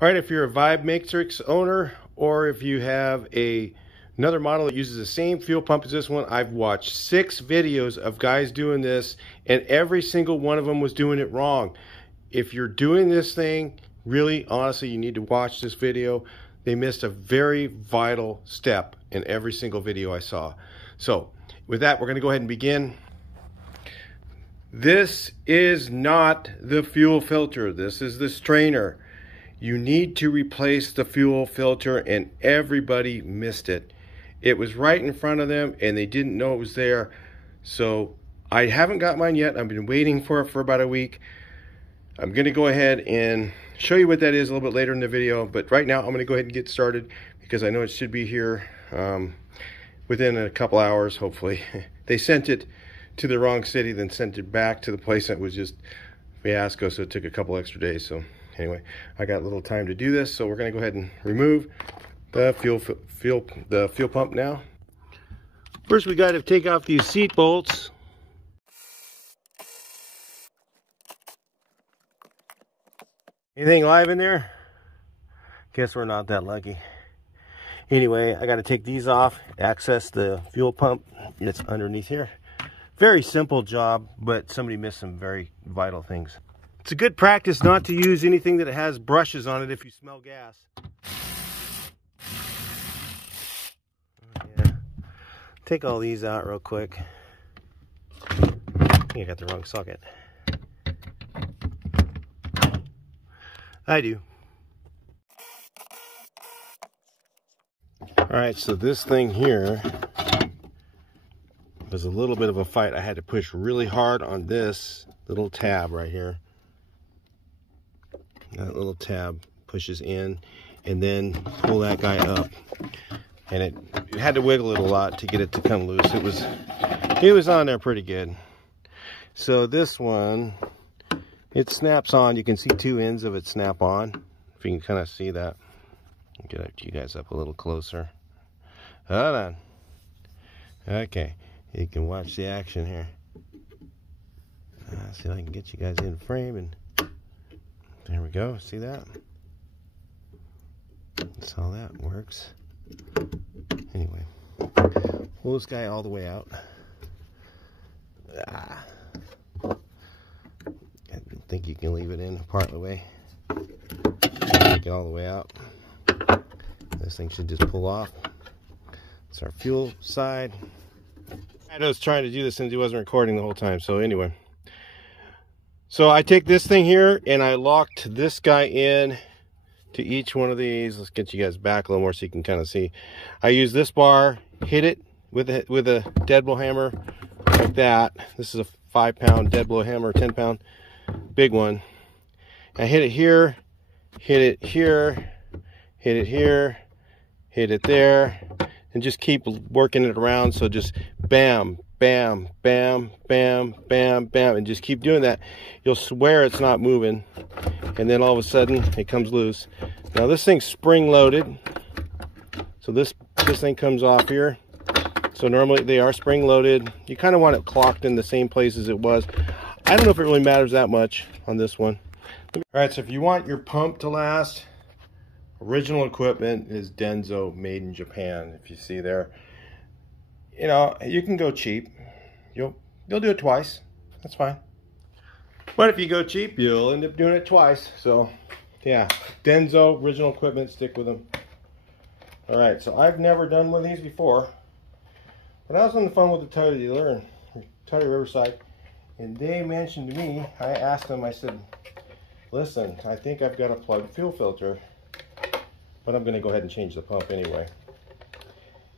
All right, if you're a Vibe Matrix owner, or if you have another model that uses the same fuel pump as this one, I've watched 6 videos of guys doing this, and every single one of them was doing it wrong. If you're doing this thing, really, honestly, you need to watch this video. They missed a very vital step in every single video I saw. So, with that, we're going to go ahead and begin. This is not the fuel filter. This is the strainer. You need to replace the fuel filter, and everybody missed it. It was right in front of them and they didn't know it was there. So I haven't got mine yet. I've been waiting for it for about a week. I'm going to go ahead and show you what that is a little bit later in the video, but right now I'm going to go ahead and get started because I know it should be here within a couple hours, hopefully. They sent it to the wrong city, then sent it back to the place that was just fiasco, so it took a couple extra days. So anyway, I got a little time to do this, so we're going to go ahead and remove the fuel pump now. First, we got to take off these seat bolts. Anything live in there? Guess we're not that lucky. Anyway, I got to take these off, access the fuel pump. It's underneath here. Very simple job, but somebody missed some very vital things. It's a good practice not to use anything that has brushes on it if you smell gas. Yeah. Take all these out real quick. I think I got the wrong socket. I do. Alright, so this thing here was a little bit of a fight. I had to push really hard on this little tab right here. That little tab pushes in, and then pull that guy up. And it had to wiggle it a lot to get it to come loose. It was on there pretty good. So this one, it snaps on. You can see 2 ends of it snap on. If you can kind of see that. I'll get you guys up a little closer. Hold on. Okay. You can watch the action here. See if I can get you guys in frame, and there we go. See that? That's how that works. Anyway, pull this guy all the way out. I think you can leave it in part of the way. Take it all the way out. This thing should just pull off. It's our fuel side. I was trying to do this since he wasn't recording the whole time. So anyway, so I take this thing here and I locked this guy in to each one of these. Let's get you guys back a little more so you can kind of see. I use this bar, hit it with a dead blow hammer like that. This is a 5-pound dead blow hammer, 10-pound, big one. I hit it here, hit it here, hit it here, hit it there, and just keep working it around. So just bam, bam, bam, bam, bam, bam, and just keep doing that. You'll swear it's not moving, and then all of a sudden it comes loose. Now this thing's spring loaded, so this thing comes off here. So normally they are spring loaded. You kind of want it clocked in the same place as it was. I don't know if it really matters that much on this one. All right, so if you want your pump to last, original equipment is Denso, made in Japan. If you see there, you know, you can go cheap. You'll do it twice. That's fine. But if you go cheap, you'll end up doing it twice. So yeah, Denso, original equipment, stick with them. All right, so I've never done one of these before, but I was on the phone with the Toyota dealer in Toyota Riverside, and they mentioned to me, I asked them, I said, listen, I think I've got a plugged fuel filter, but I'm going to go ahead and change the pump anyway.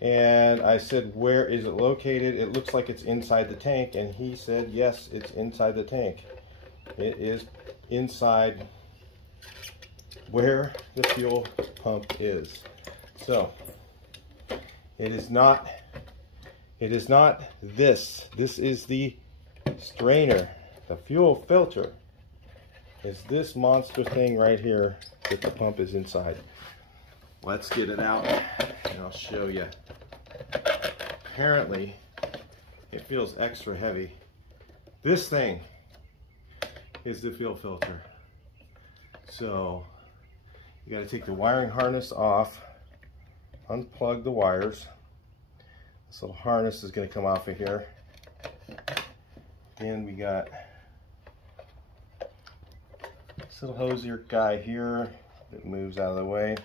And I said, where is it located? It looks like it's inside the tank. And he said, yes, it's inside the tank. It is inside where the fuel pump is. So it is not this. This is the strainer. The fuel filter is this monster thing right here that the pump is inside. Let's get it out and I'll show you. Apparently it feels extra heavy. This thing is the fuel filter. So You got to take the wiring harness off, unplug the wires. This little harness is going to come off of here. Then we got this little hosier guy here that moves out of the way.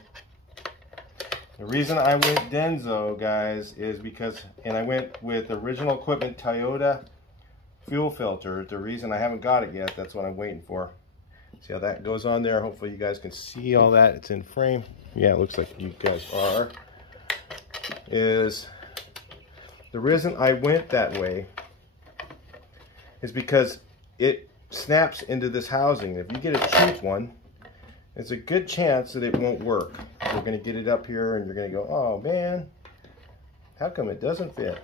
The reason I went Denso, guys, is because, and I went with original equipment Toyota fuel filter. The reason I haven't got it yet, that's what I'm waiting for. See how that goes on there? Hopefully you guys can see all that. It's in frame. Yeah, it looks like you guys are. Is the reason I went that way is because it snaps into this housing. If you get a cheap one, there's a good chance that it won't work. You're going to get it up here and you're going to go, oh man, how come it doesn't fit?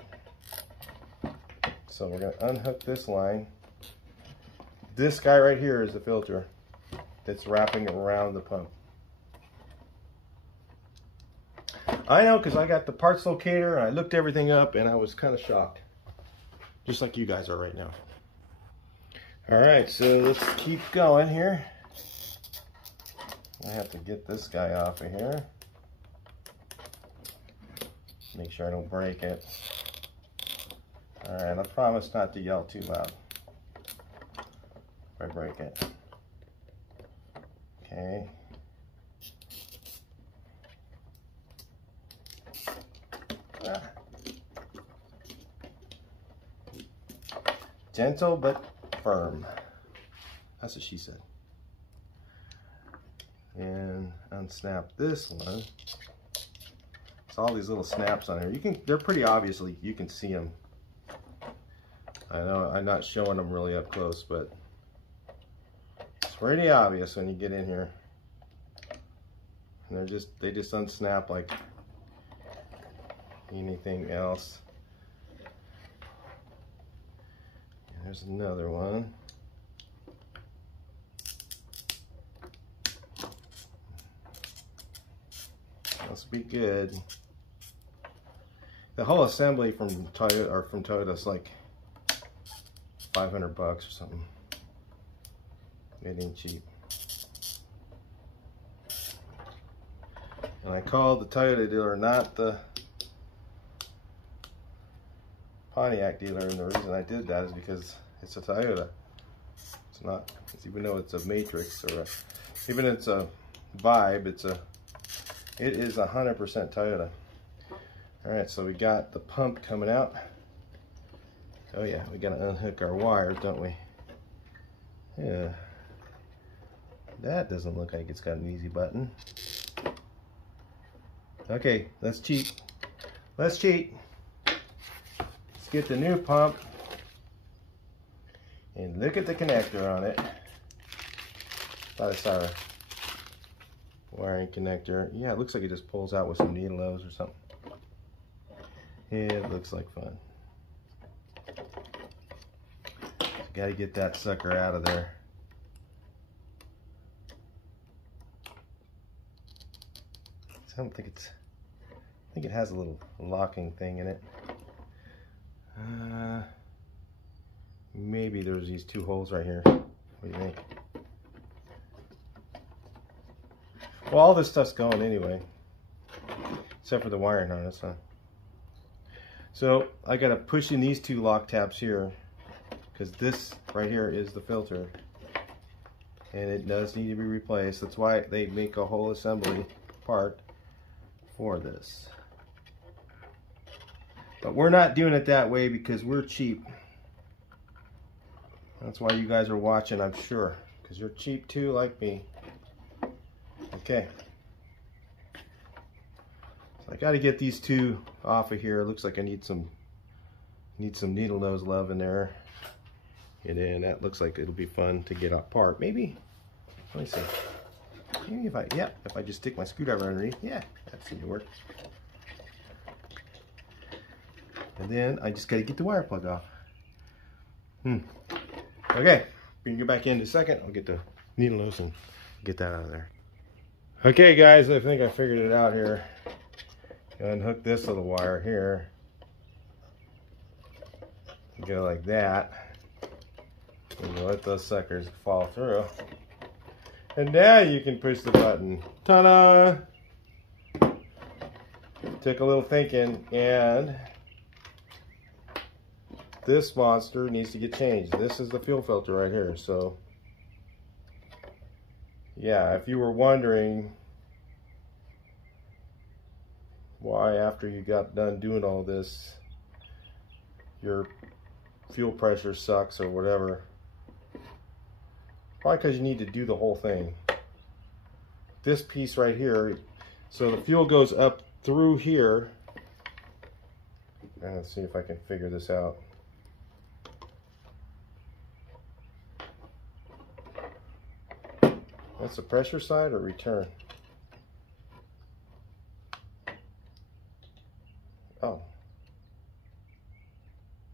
So we're going to unhook this line. This guy right here is the filter that's wrapping around the pump. I know, because I got the parts locator and I looked everything up and I was kind of shocked. Just like you guys are right now. Alright, so let's keep going here. I have to get this guy off of here. Make sure I don't break it. Alright, I promise not to yell too loud if I break it. Okay. Ah. Gentle but firm. That's what she said. And unsnap this one. It's all these little snaps on here. They're pretty obviously, you can see them. I know I'm not showing them really up close, but it's pretty obvious when you get in here. And they just unsnap like anything else. And there's another one. Must be good. The whole assembly from Toyota is like $500 or something. It ain't cheap. And I called the Toyota dealer, not the Pontiac dealer, and the reason I did that is because it's a Toyota. It's not, even though it's a Matrix or even it's a Vibe, it is 100% Toyota. Alright, so we got the pump coming out. Oh yeah, we gotta unhook our wires, don't we? Yeah. That doesn't look like it's got an easy button. Okay, let's cheat. Let's cheat. Let's get the new pump. And look at the connector on it. Thought I saw a wiring connector. Yeah, it looks like it just pulls out with some needle nose or something. It looks like fun. Got to get that sucker out of there. I don't think it's. I think it has a little locking thing in it. Maybe there's these two holes right here. What do you think? Well, all this stuff's going anyway, except for the wiring harness, huh? So I got to push in these two lock tabs here, because this right here is the filter, and it does need to be replaced. That's why they make a whole assembly part for this. But we're not doing it that way because we're cheap. That's why you guys are watching, I'm sure, because you're cheap too, like me. Okay. So I got to get these two off of here. It looks like I need some needle nose love in there. And then that looks like it'll be fun to get apart. Maybe, let me see. Maybe if I just stick my screwdriver underneath, yeah, that seems to work. And then I just got to get the wire plug off. Okay, we can get back in a second. I'll get the needle nose and get that out of there. Okay guys, I think I figured it out here. Unhook this little wire here. Go like that. And you let those suckers fall through. And now you can push the button. Ta-da! Took a little thinking, and this monster needs to get changed. This is the fuel filter right here. So yeah, if you were wondering why after you got done doing all this your fuel pressure sucks or whatever, probably because you need to do the whole thing. This piece right here, so the fuel goes up through here. Let's see if I can figure this out. That's the pressure side or return? Oh.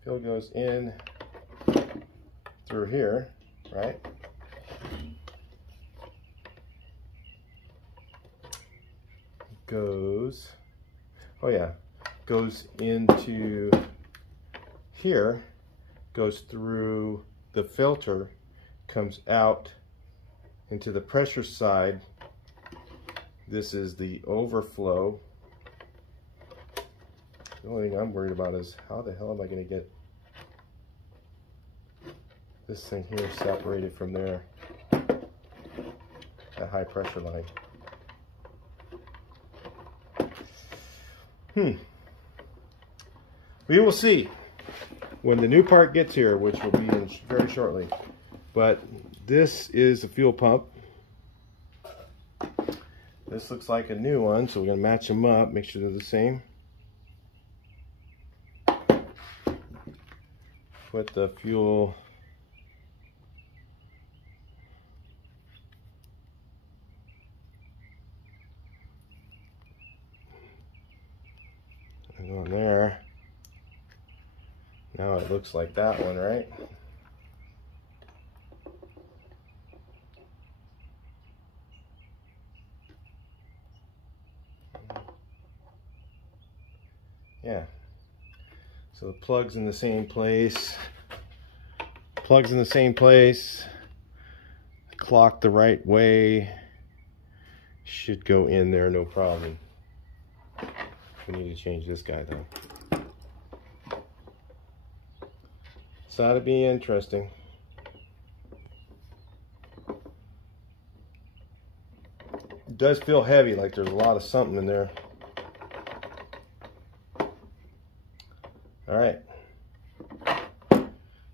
Fuel goes in through here, right? Goes, oh yeah, goes into here, goes through the filter, comes out into the pressure side. This is the overflow. The only thing I'm worried about is how the hell am I going to get this thing here separated from there, that high pressure line. We will see when the new part gets here, which will be in very shortly. But this is a fuel pump. This looks like a new one, so we're going to match them up, make sure they're the same. Put the fuel on there. Now it looks like that one, right? Yeah. So the plug's in the same place. Plug's in the same place. Clock the right way. Should go in there, no problem. We need to change this guy though. So that'd be interesting. It does feel heavy, like there's a lot of something in there. All right.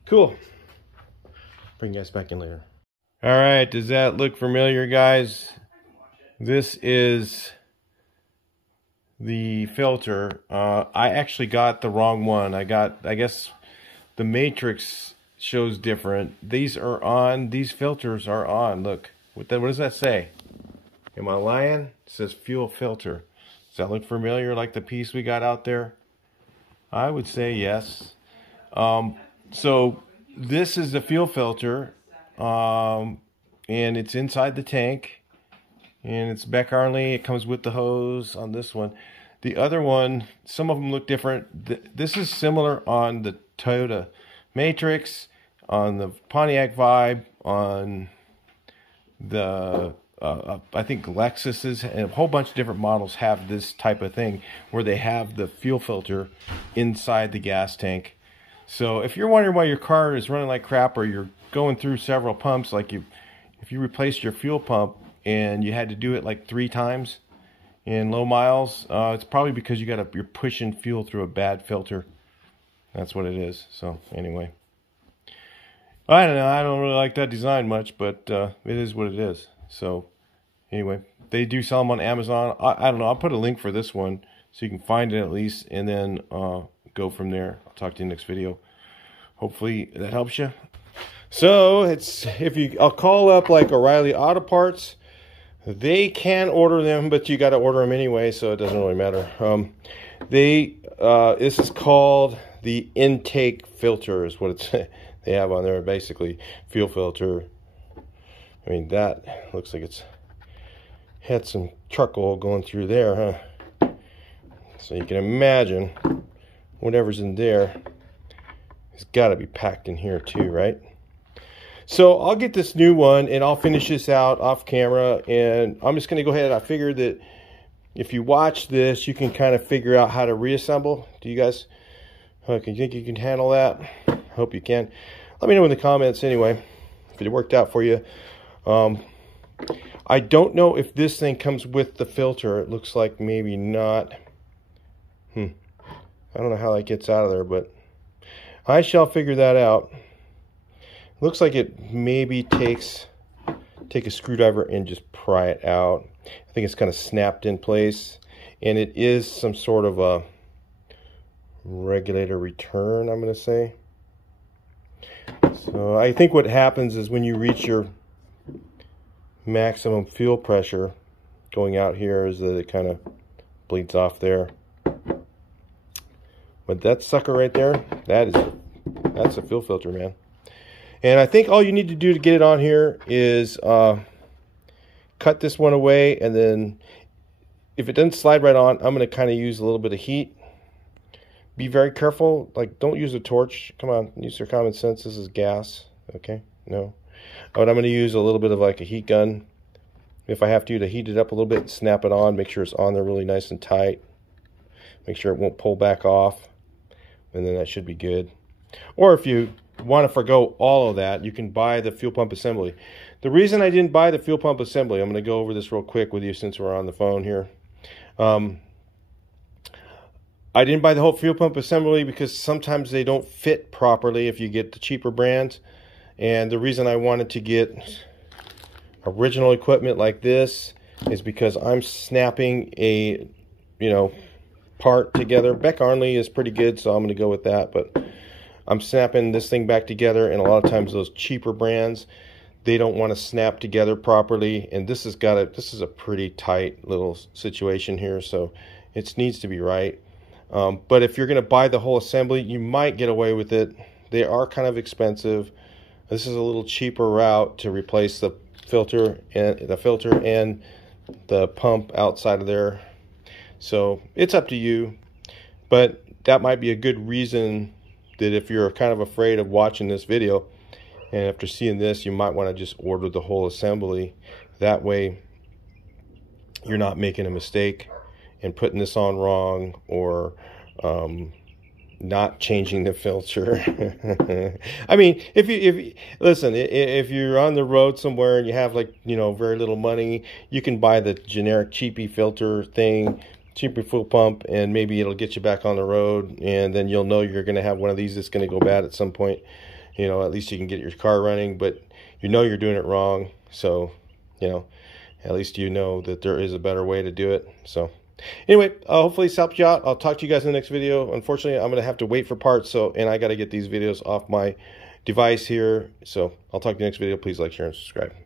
Cool. Bring you guys back in later. All right, does that look familiar, guys? This is the filter. I actually got the wrong one. I guess the matrix shows different. These are on. These filters are on. Look, what does that say? Am I lying? It says fuel filter. Does that look familiar, like the piece we got out there? I would say yes. So this is the fuel filter, and it's inside the tank. And it's Beck Arnley. It comes with the hose on this one. The other one, some of them look different. This is similar on the Toyota Matrix, on the Pontiac Vibe, on the, I think Lexus's, and a whole bunch of different models have this type of thing where they have the fuel filter inside the gas tank. So if you're wondering why your car is running like crap, or you're going through several pumps, like if you replaced your fuel pump and you had to do it like 3 times in low miles, it's probably because you're pushing fuel through a bad filter. That's what it is. So anyway, I don't know. I don't really like that design much, but it is what it is. So anyway, they do sell them on Amazon. I don't know. I'll put a link for this one so you can find it at least, and then go from there. I'll talk to you next video. Hopefully that helps you. So I'll call up like O'Reilly Auto Parts. They can order them, but you got to order them anyway, so it doesn't really matter. This is called the intake filter, is what they have on there. Basically, fuel filter. I mean, that looks like it's had some charcoal going through there, huh? So you can imagine whatever's in there has got to be packed in here too, right? So I'll get this new one and I'll finish this out off camera, and I'm just going to go ahead. I figured that if you watch this, you can kind of figure out how to reassemble. Do you guys you think you can handle that? I hope you can. Let me know in the comments anyway if it worked out for you. I don't know if this thing comes with the filter. It looks like maybe not. I don't know how that gets out of there, but I shall figure that out. Looks like it maybe take a screwdriver and just pry it out. I think it's kind of snapped in place, and it is some sort of a regulator return, I'm going to say. So I think what happens is when you reach your maximum fuel pressure going out here is that it kind of bleeds off there. But that sucker right there, that's a fuel filter, man. And I think all you need to do to get it on here is cut this one away, and then if it doesn't slide right on, I'm going to kind of use a little bit of heat. Be very careful. Like, don't use a torch. Come on, use your common sense. This is gas. Okay, no. But I'm going to use a little bit of like a heat gun, if I have to heat it up a little bit and snap it on. Make sure it's on there really nice and tight. Make sure it won't pull back off, and then that should be good. Or if you want to forgo all of that, you can buy the fuel pump assembly. The reason I didn't buy the fuel pump assembly, I'm going to go over this real quick with you since we're on the phone here. I didn't buy the whole fuel pump assembly because sometimes they don't fit properly if you get the cheaper brands. And the reason I wanted to get original equipment like this is because I'm snapping a, part together. Beck Arnley is pretty good, so I'm going to go with that. But I'm snapping this thing back together, and a lot of times those cheaper brands, they don't want to snap together properly. And this is a pretty tight little situation here, so it needs to be right. But if you're going to buy the whole assembly, you might get away with it. They are kind of expensive. This is a little cheaper route to replace the filter and the pump outside of there. So it's up to you. But that might be a good reason that if you're kind of afraid of watching this video, and after seeing this, you might want to just order the whole assembly. That way you're not making a mistake and putting this on wrong, or not changing the filter. I mean, if you listen, if you're on the road somewhere and you have very little money, you can buy the generic cheapy filter thing, cheaper fuel pump, and maybe it'll get you back on the road, and then you'll know you're going to have one of these that's going to go bad at some point. At least you can get your car running, but you're doing it wrong. So, at least you know that there is a better way to do it. So anyway, hopefully this helped you out. I'll talk to you guys in the next video. Unfortunately, I'm going to have to wait for parts, and I got to get these videos off my device here. So I'll talk to you next video. Please like, share, and subscribe.